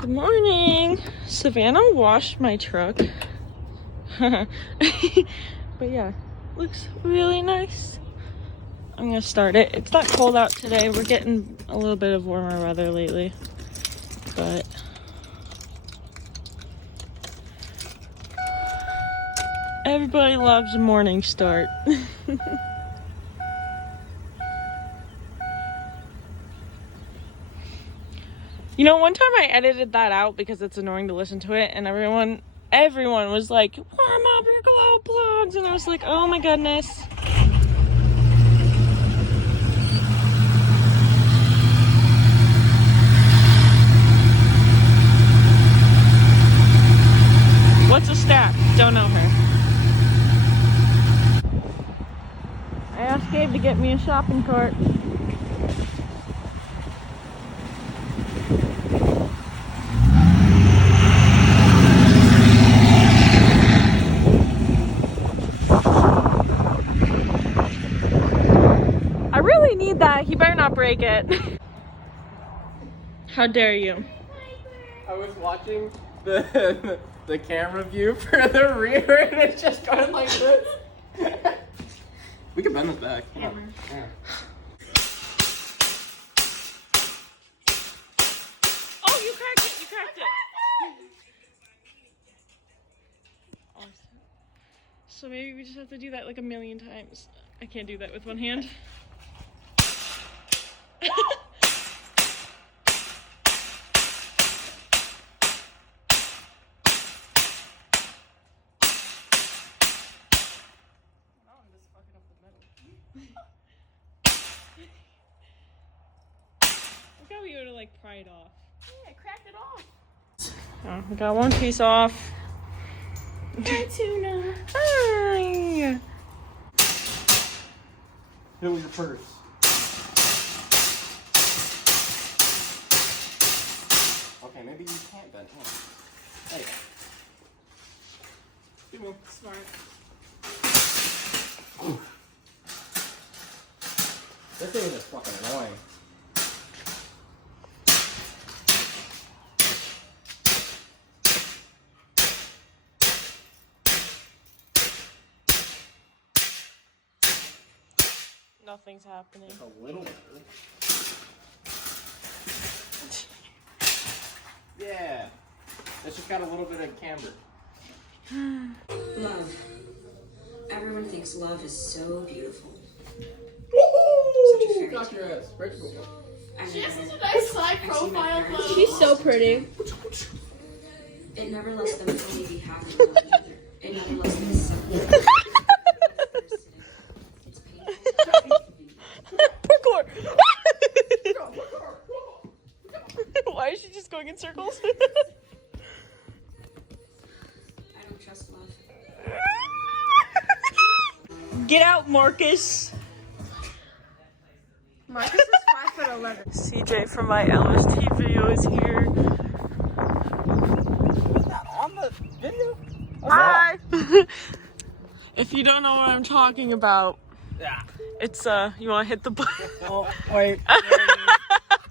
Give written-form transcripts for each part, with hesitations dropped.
Good morning. Savannah washed my truck. But yeah, looks really nice. I'm gonna start it. It's not cold out today. We're getting a little bit of warmer weather lately, but everybody loves a morning start. You know, one time I edited that out because it's annoying to listen to it, and everyone was like, warm up your glow plugs, and I was like, oh my goodness. What's a stack? Don't know her. I asked Gabe to get me a shopping cart. I really need that. He better not break it. How dare you? I was watching the camera view for the rear and it's just going like this. We can bend this back. Yeah. Oh, you cracked it. You cracked it. Awesome. So maybe we just have to do that like a million times. I can't do that with one hand. Look how we would have like pry it off. Yeah, I cracked it off. Oh, we got one piece off. Hi, Tuna. Hi. It was your purse. Okay, maybe you can't bend. Hey. Good move. Smart. This thing is just fucking annoying. Nothing's happening. It's a little better. Yeah. It's just got a little bit of camber. Love. Everyone thinks love is so beautiful. Woohoo! Such a fairy Got your ass. Right to go. She has such a nice side profile, though. She's so pretty. It never lets them fully be happy with each other. It never lets them separate. It's painful. Parkour! Why is she just going in circles? I don't trust love. Get out, Marcus. Marcus is 5'11". CJ from my LST video is here. Was that on the video? Hi! If you don't know what I'm talking about, Yeah. it's you wanna hit the button? Oh, wait.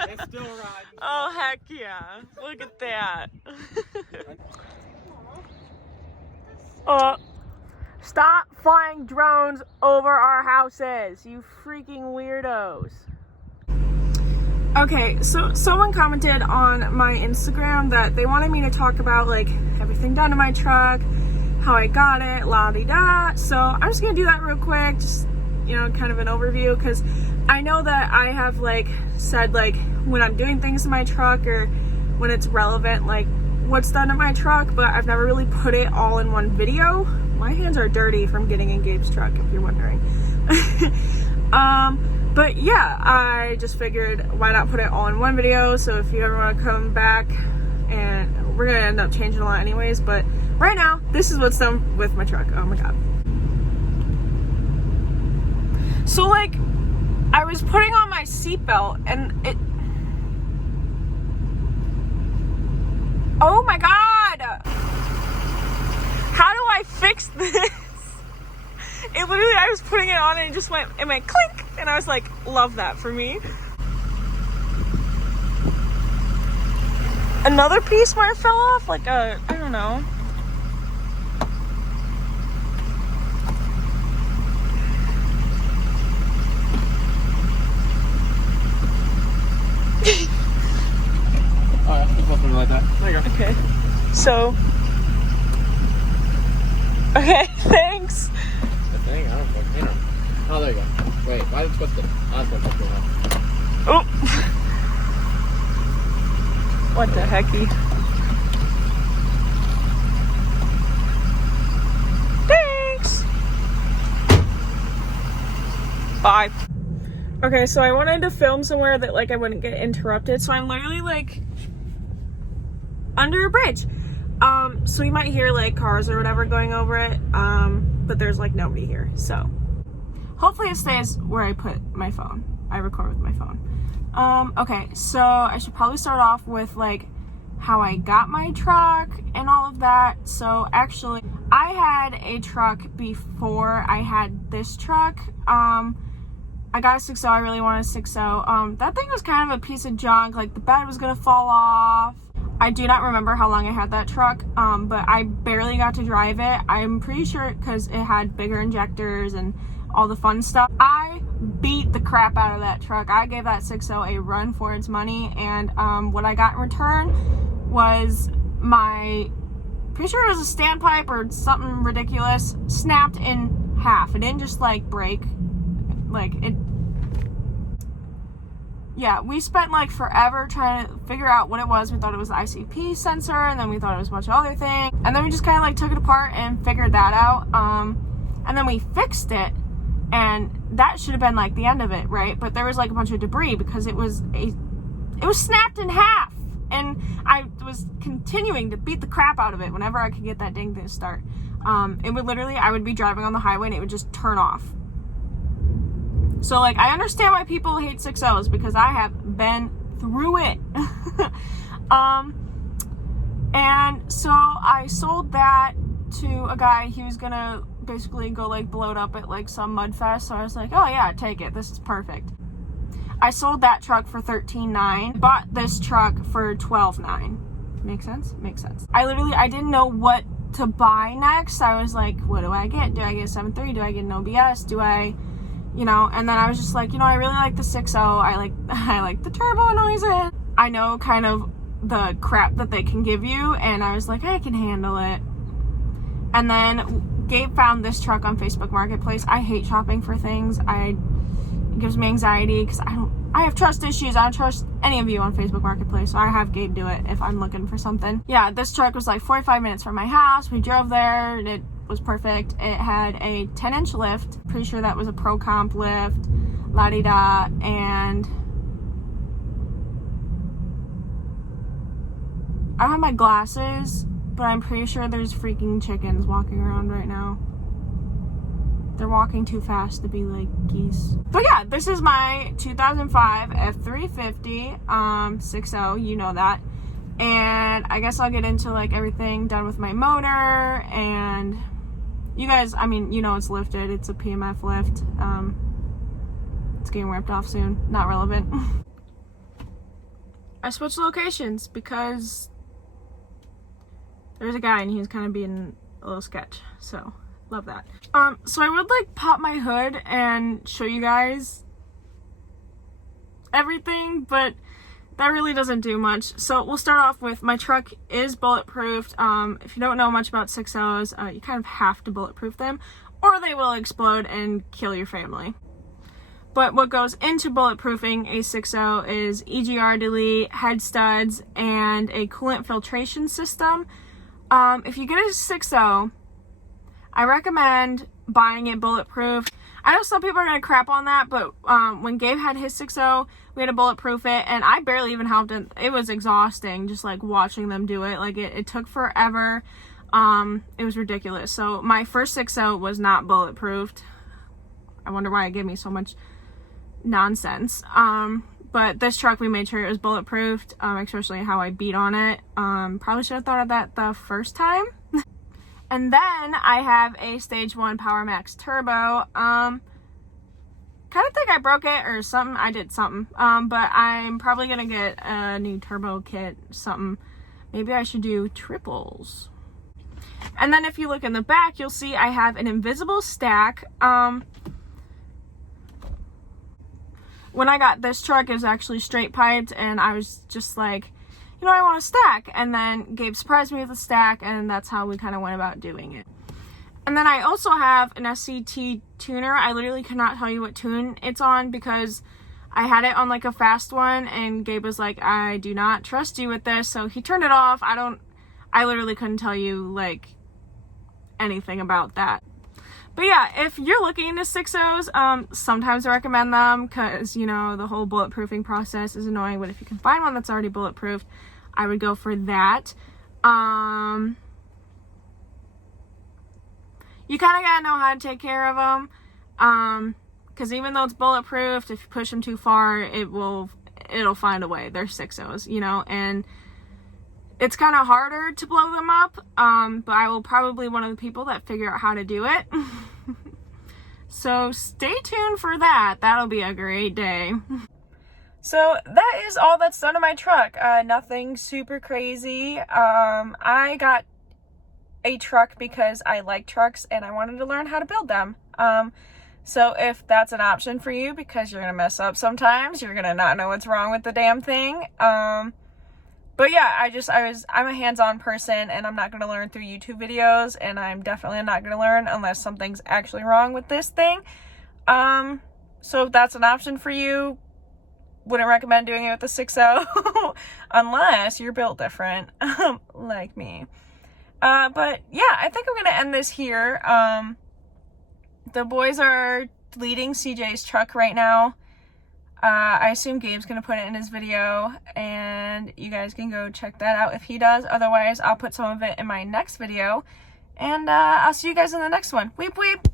It's still riding. Oh heck yeah. Look at that. Stop flying drones over our houses, you freaking weirdos. Okay, so someone commented on my Instagram that they wanted me to talk about like everything done to my truck, how I got it, la-di-da. So I'm just gonna do that real quick, just, you know, kind of an overview, because I know that I have like said like when I'm doing things to my truck or when it's relevant, like what's done to my truck, but I've never really put it all in one video. My hands are dirty from getting in Gabe's truck, if you're wondering. But yeah, I just figured why not put it all in one video. So if you ever want to come back, and we're gonna end up changing a lot anyways, but right now this is what's done with my truck. Oh my god. So like I was putting on my seatbelt and it, oh my god, how do I fix this? It literally, I was putting it on and it just went clink, and I was like, love that for me. Another piece might have fell off, like I don't know. Alright, just something like that. There you go. Okay. So. Okay, thanks. The thing? I don't know. Oh, there you go. Wait, why is it twisted? Oh, it's gonna twist it off. Oh. What the hecky? Thanks. Bye. Okay, so I wanted to film somewhere that like I wouldn't get interrupted, so I'm literally like under a bridge. So you might hear like cars or whatever going over it, but there's like nobody here, so hopefully it stays where I put my phone. I record with my phone. Okay, so I should probably start off with like how I got my truck and all of that. So actually, I had a truck before I had this truck. I got a 6.0. I really wanted a 6.0. That thing was kind of a piece of junk. Like the bed was gonna fall off. I do not remember how long I had that truck, but I barely got to drive it. I'm pretty sure because it had bigger injectors and all the fun stuff. I beat the crap out of that truck. I gave that 6.0 a run for its money, and what I got in return was my, pretty sure it was a standpipe or something ridiculous, snapped in half. It didn't just like break, like it. Yeah, we spent like forever trying to figure out what it was. We thought it was the ICP sensor, and then we thought it was a bunch of other things, and then we just kind of like took it apart and figured that out. And then we fixed it, and that should have been like the end of it, right? But there was like a bunch of debris because it was snapped in half, and I was continuing to beat the crap out of it whenever I could get that dang thing to start. It would literally, I would be driving on the highway and it would just turn off. So like, I understand why people hate 6.0s because I have been through it. And so I sold that to a guy. He was gonna basically go like blow it up at like some mud fest. So I was like, oh yeah, take it. This is perfect. I sold that truck for $13,900. Bought this truck for $12,900. Make sense? Makes sense. I didn't know what to buy next. I was like, what do I get? Do I get a 7.3? Do I get an OBS? Do I, you know? And then I was just like, you know, I really like the 6.0. I like the turbo noises. I know kind of the crap that they can give you, and I was like, I can handle it. And then Gabe found this truck on Facebook Marketplace. I hate shopping for things. It gives me anxiety because I have trust issues. I don't trust any of you on Facebook Marketplace, so I have Gabe do it if I'm looking for something. Yeah, this truck was like 45 minutes from my house. We drove there and it was perfect. It had a 10-inch lift. Pretty sure that was a Pro Comp lift. La-di-da. And I don't have my glasses, but I'm pretty sure there's freaking chickens walking around right now. They're walking too fast to be like geese. But yeah, this is my 2005 F350 6.0, you know that. And I guess I'll get into like everything done with my motor, and you guys, I mean, you know it's lifted. It's a PMF lift. It's getting ripped off soon. Not relevant. I switched locations because there's a guy and he was kind of being a little sketch, so love that. So I would like pop my hood and show you guys everything, but that really doesn't do much. So we'll start off with my truck is bulletproofed. If you don't know much about 6.0s, you kind of have to bulletproof them or they will explode and kill your family. But what goes into bulletproofing a 6.0 is EGR delete, head studs, and a coolant filtration system. If you get a 6.0, I recommend buying it bulletproof. I know some people are going to crap on that, but when Gabe had his 6.0, we had to bulletproof it, and I barely even helped it. It was exhausting just like watching them do it. Like it took forever. It was ridiculous. So my first 6.0 was not bulletproofed. I wonder why it gave me so much nonsense. But this truck, we made sure it was bulletproofed, especially how I beat on it. Probably should have thought of that the first time. And then I have a Stage 1 Power Max Turbo. Kind of think I broke it or something. I did something. But I'm probably going to get a new turbo kit, something. maybe I should do triples. And then if you look in the back, you'll see I have an invisible stack. When I got this truck, it was actually straight piped, and I was just like, you know, I want a stack. And then Gabe surprised me with a stack, and that's how we kind of went about doing it. And then I also have an SCT tuner. I literally cannot tell you what tune it's on because I had it on like a fast one, and Gabe was like, I do not trust you with this. So he turned it off. I literally couldn't tell you like anything about that. But yeah, if you're looking into 6.0s, sometimes I recommend them because, you know, the whole bulletproofing process is annoying. But if you can find one that's already bulletproofed, I would go for that. You kind of gotta know how to take care of them. Because even though it's bulletproofed, if you push them too far, it'll find a way. They're 6.0s, you know, and it's kind of harder to blow them up, but I will probably be one of the people that figure out how to do it. So stay tuned for that. That'll be a great day. So that is all that's done to my truck. Nothing super crazy. I got a truck because I like trucks and I wanted to learn how to build them. So if that's an option for you, because you're gonna mess up sometimes, you're gonna not know what's wrong with the damn thing. But yeah, I'm a hands-on person, and I'm not gonna learn through YouTube videos, and I'm definitely not gonna learn unless something's actually wrong with this thing. So if that's an option for you, wouldn't recommend doing it with the 6.0 unless you're built different, like me. But yeah, I think I'm gonna end this here. The boys are leading CJ's truck right now. I assume Gabe's gonna put it in his video, and you guys can go check that out if he does. Otherwise, I'll put some of it in my next video, and I'll see you guys in the next one. Weep weep!